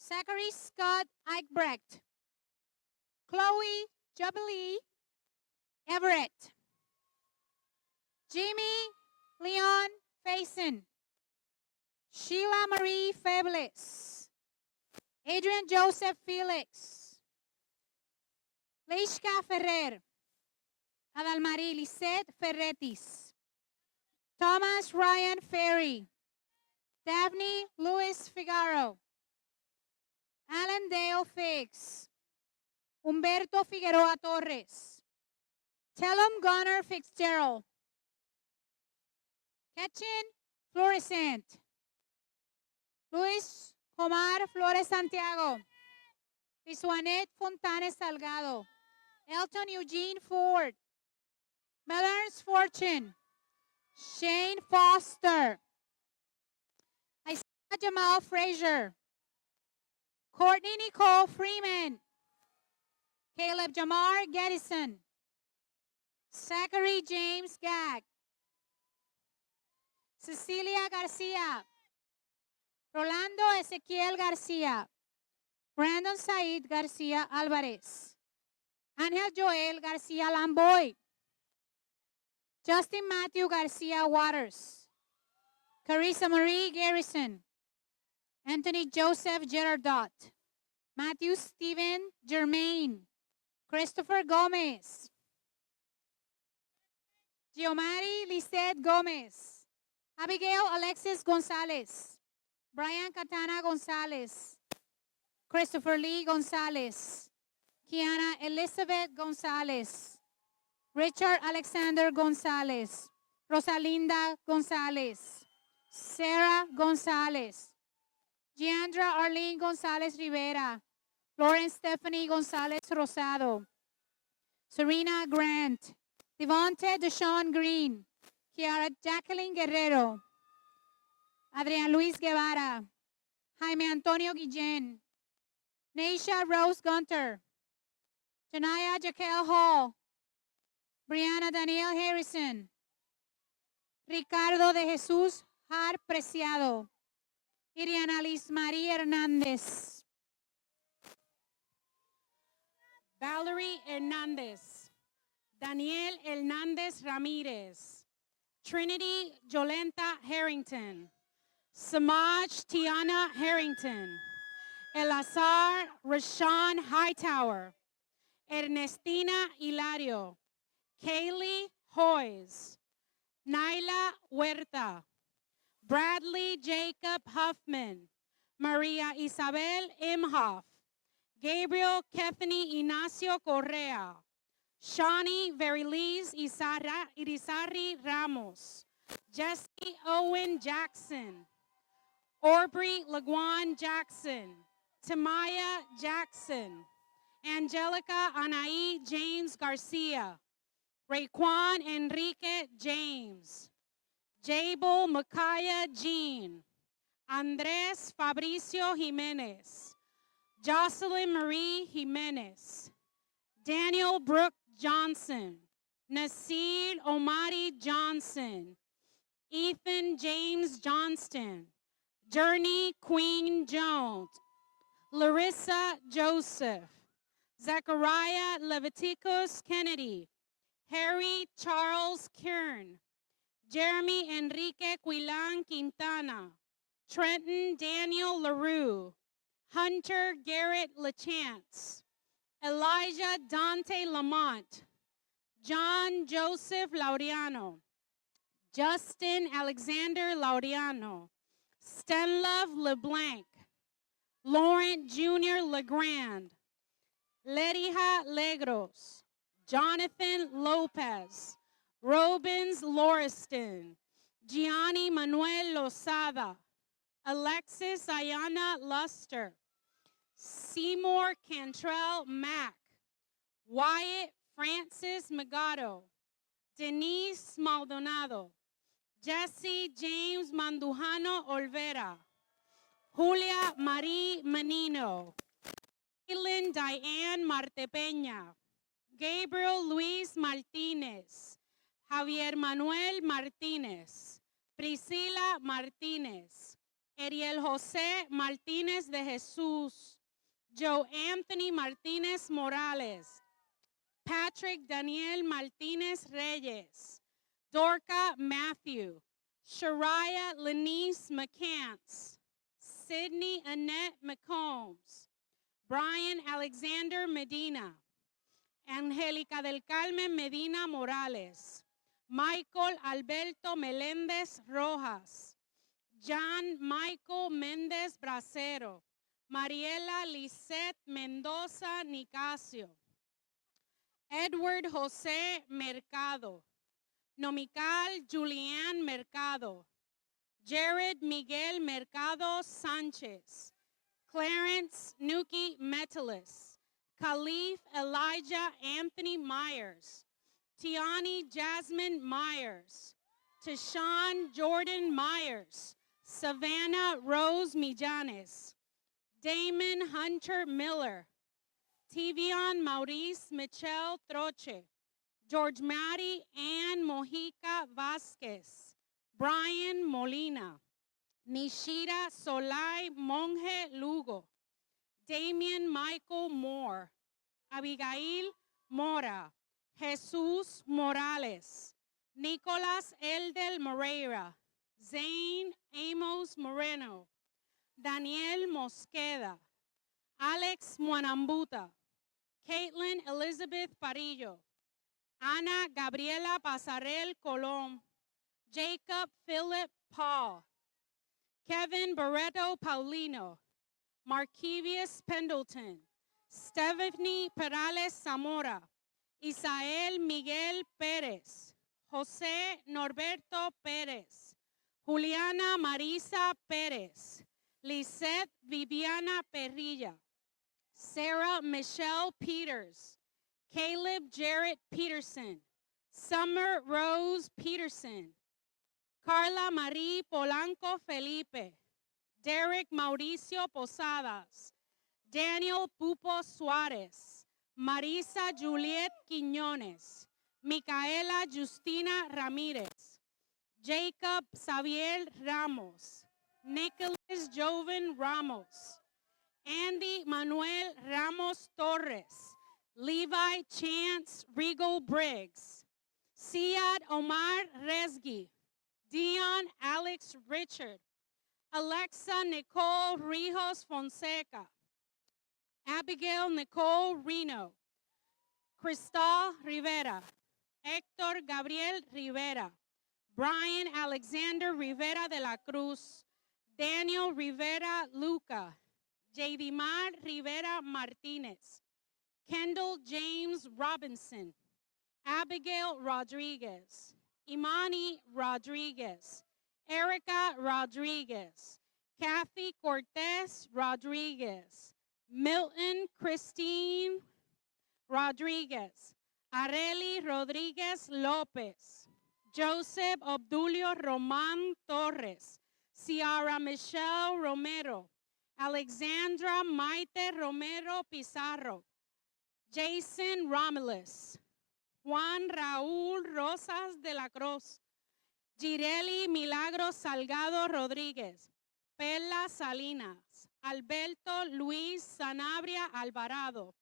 Zachary Scott Eichbrecht. Chloe Jubilee Everett. Jimmy Leon Faison. Sheila Marie Febles. Adrian Joseph Felix. Leishka Ferrer. Adalmarie Lisette Ferretis. Thomas Ryan Ferry. Daphne Luis Figaro. Alan Dale Figgs. Humberto Figueroa Torres. Tellum Gunnar Fitzgerald. Ketchin Florescent. Luis Omar Flores Santiago. Lisuanet Fontanes Salgado. Elton Eugene Ford. Meller's Fortune. Shane Foster. Isaiah Jamal Frazier. Courtney Nicole Freeman. Caleb Jamar Gettison. Zachary James Gag. Cecilia Garcia. Rolando Ezequiel García. Brandon Said García Álvarez. Ángel Joel García Lamboy. Justin Matthew García Waters. Carissa Marie Garrison. Anthony Joseph Gerardot. Matthew Stephen Germain. Christopher Gomez. Giomari Lisette Gomez. Abigail Alexis Gonzalez. Brian Catana Gonzalez. Christopher Lee Gonzalez. Kiana Elizabeth Gonzalez. Richard Alexander Gonzalez. Rosalinda Gonzalez. Sarah Gonzalez. Giandra Arlene Gonzalez Rivera. Lauren Stephanie Gonzalez Rosado. Serena Grant. Devonte Deshawn Green. Kiara Jacqueline Guerrero. Adrián Luis Guevara. Jaime Antonio Guillén. Neisha Rose Gunter. Janaya Jaquel Hall. Brianna Danielle Harrison. Ricardo de Jesús Har Preciado. Iriana Liz María Hernández. Valerie Hernandez. Daniel Hernández Ramírez. Trinity Jolenta Harrington. Samaj Tiana Harrington. Elazar Rashawn Hightower. Ernestina Hilario. Kaylee Hoyes. Naila Huerta. Bradley Jacob Huffman. Maria Isabel Imhoff. Gabriel Kethany Ignacio Correa. Shawnee Verilise Irizarry Ramos. Jesse Owen Jackson. Aubrey Laguan Jackson. Tamaya Jackson. Angelica Anaí James Garcia. Raekwon Enrique James. Jabel Micaiah Jean. Andres Fabricio Jimenez. Jocelyn Marie Jimenez. Daniel Brooke Johnson. Nasir Omari Johnson. Ethan James Johnston. Journey Queen Jones. Larissa Joseph. Zachariah Leviticus Kennedy. Harry Charles Kern. Jeremy Enrique Quilan Quintana. Trenton Daniel LaRue. Hunter Garrett LaChance. Elijah Dante Lamont. John Joseph Laureano. Justin Alexander Laureano. Stenlove LeBlanc. Laurent Jr. Legrand. Lerija Legros. Jonathan Lopez. Robins Lauriston. Gianni Manuel Lozada. Alexis Ayana Luster. Seymour Cantrell Mack. Wyatt Francis Magato. Denise Maldonado. Jesse James Mandujano Olvera. Julia Marie Menino. Kaylin Diane Martepeña. Gabriel Luis Martinez. Javier Manuel Martínez. Priscila Martínez. Ariel José Martínez de Jesús. Joe Anthony Martínez Morales. Patrick Daniel Martínez Reyes. Dorca Matthew. Shariah Lenice McCants. Sydney Annette McCombs. Brian Alexander Medina. Angélica del Carmen Medina Morales. Michael Alberto Meléndez Rojas. John Michael Méndez Bracero. Mariela Lisette Mendoza Nicasio. Edward José Mercado. Nomical Julián Mercado. Jared Miguel Mercado Sánchez. Clarence Nuki Metalis. Khalif Elijah Anthony Myers. Tiani Jasmine Myers. Tashawn Jordan Myers. Savannah Rose Millanes. Damon Hunter Miller. Tivion Maurice Michelle Troche. George Mari Ann Mojica Vasquez. Brian Molina. Nishida Solai Monje Lugo, Damian Michael Moore, Abigail Mora, Jesus Morales, Nicolas Eldel Moreira, Zane Amos Moreno, Daniel Mosqueda, Alex Muanambuta, Caitlin Elizabeth Parillo, Ana Gabriela Pasarel Colom, Jacob Philip Paul, Kevin Barreto Paulino, Markevius Pendleton, Stephanie Perales Zamora, Isael Miguel Pérez, José Norberto Pérez, Juliana Marisa Pérez, Lisette Viviana Perrilla, Sarah Michelle Peters, Caleb Jarrett Peterson, Summer Rose Peterson, Carla Marie Polanco Felipe, Derek Mauricio Posadas, Daniel Pupo Suárez, Marisa Juliet Quiñones, Micaela Justina Ramírez, Jacob Xavier Ramos, Nicholas Joven Ramos, Andy Manuel Ramos Torres, Levi Chance Regal Briggs, Siad Omar Resgi, Dion Alex Richard, Alexa Nicole Rijos Fonseca, Abigail Nicole Reno, Cristal Rivera, Héctor Gabriel Rivera, Brian Alexander Rivera de la Cruz, Daniel Rivera Luca, Jadimar Rivera Martinez, Kendall James Robinson, Abigail Rodriguez, Imani Rodriguez, Erica Rodriguez, Kathy Cortez Rodriguez, Milton Christine Rodriguez, Areli Rodriguez Lopez, Joseph Obdulio Roman Torres, Ciara Michelle Romero, Alexandra Maite Romero Pizarro, Jason Romulus, Juan Raúl Rosas de la Cruz, Gireli Milagros Salgado Rodríguez, Pela Salinas, Alberto Luis Sanabria Alvarado,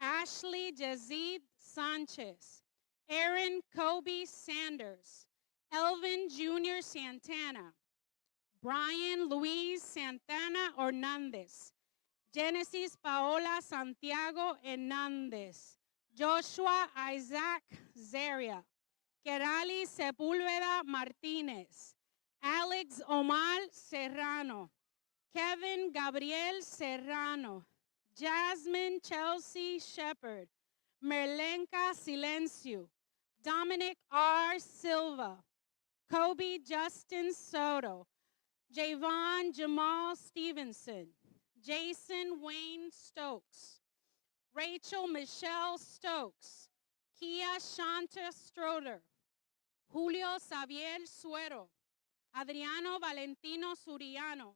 Ashley Jezid Sanchez, Aaron Kobe Sanders, Elvin Jr. Santana, Brian Luis Santana Hernández, Genesis Paola Santiago Hernández, Joshua Isaac Zaria, Kerali Sepúlveda Martínez, Alex Omar Serrano, Kevin Gabriel Serrano, Jasmine Chelsea Shepard, Merlenka Silencio, Dominic R. Silva, Kobe Justin Soto, Javon Jamal Stevenson, Jason Wayne Stokes, Rachel Michelle Stokes, Kia Shanta Stroder, Julio Xavier Suero, Adriano Valentino Suriano,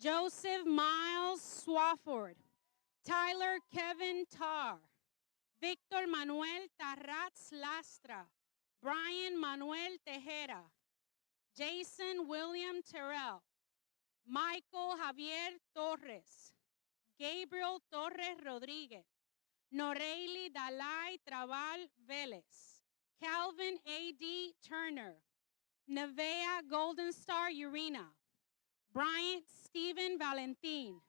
Joseph Miles Swafford, Tyler Kevin Tarr, Victor Manuel Tarratz Lastra, Brian Manuel Tejera, Jason William Terrell, Michael Javier Torres, Gabriel Torres Rodríguez, Noreili Dalai Trabal Vélez, Calvin A.D. Turner, Nevea Golden Star Urena, Bryant Stephen Valentin,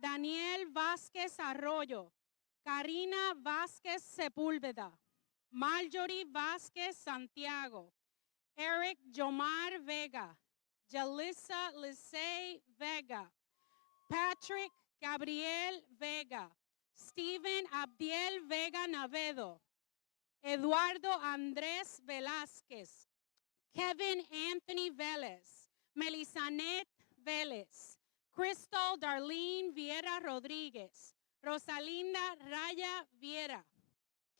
Daniel Vázquez Arroyo, Karina Vázquez Sepúlveda, Marjorie Vázquez Santiago, Eric Jomar Vega, Jalissa Lisey Vega, Patrick Gabriel Vega, Stephen Abdiel Vega Navedo, Eduardo Andrés Velázquez, Kevin Anthony Vélez, Melisanet Vélez, Crystal Darlene Viera Rodríguez, Rosalinda Raya Viera,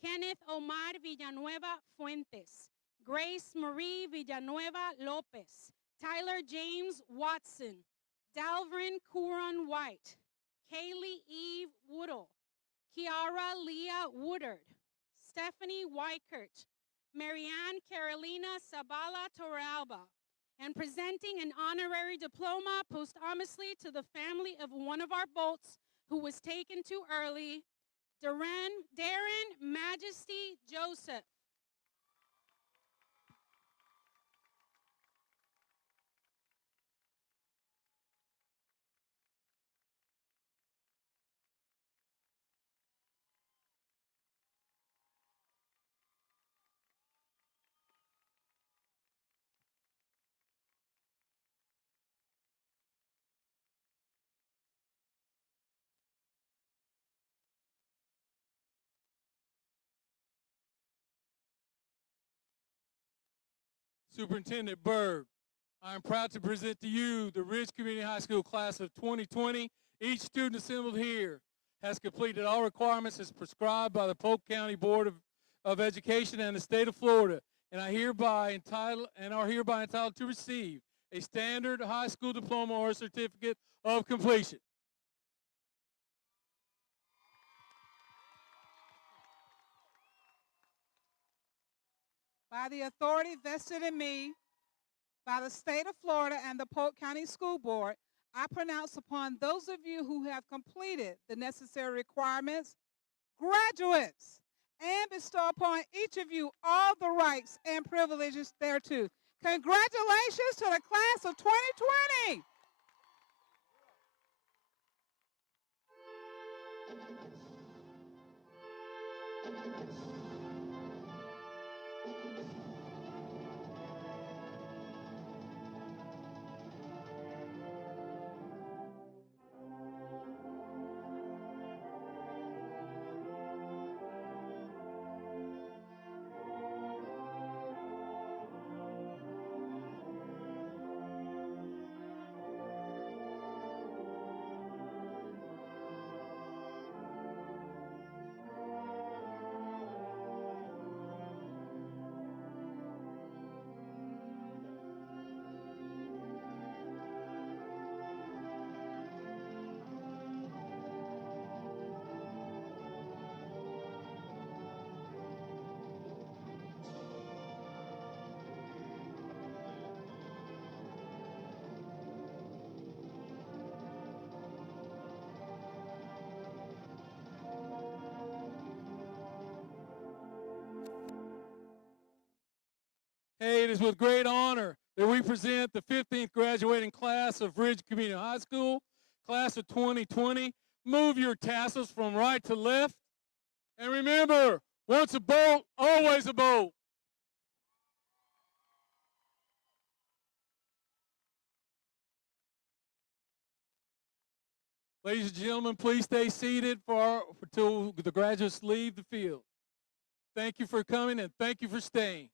Kenneth Omar Villanueva Fuentes, Grace Marie Villanueva Lopez, Tyler James Watson, Dalvin Curon White, Kaylee Eve Woodall, Kiara Leah Woodard, Stephanie Weichert, Marianne Carolina Sabala Toralba, and presenting an honorary diploma posthumously to the family of one of our bolts who was taken too early, Darren Majesty Joseph. Superintendent Byrd, I am proud to present to you the Ridge Community High School class of 2020. Each student assembled here has completed all requirements as prescribed by the Polk County Board of Education and the state of Florida, and are hereby entitled to receive a standard high school diploma or certificate of completion. By the authority vested in me by the state of Florida and the Polk County School Board, I pronounce upon those of you who have completed the necessary requirements graduates, and bestow upon each of you all the rights and privileges thereto. Congratulations to the class of 2020. Hey, it is with great honor that we present the 15th graduating class of Ridge Community High School, class of 2020. Move your tassels from right to left. And remember, once a bolt, always a bolt. Ladies and gentlemen, please stay seated until the graduates leave the field. Thank you for coming and thank you for staying.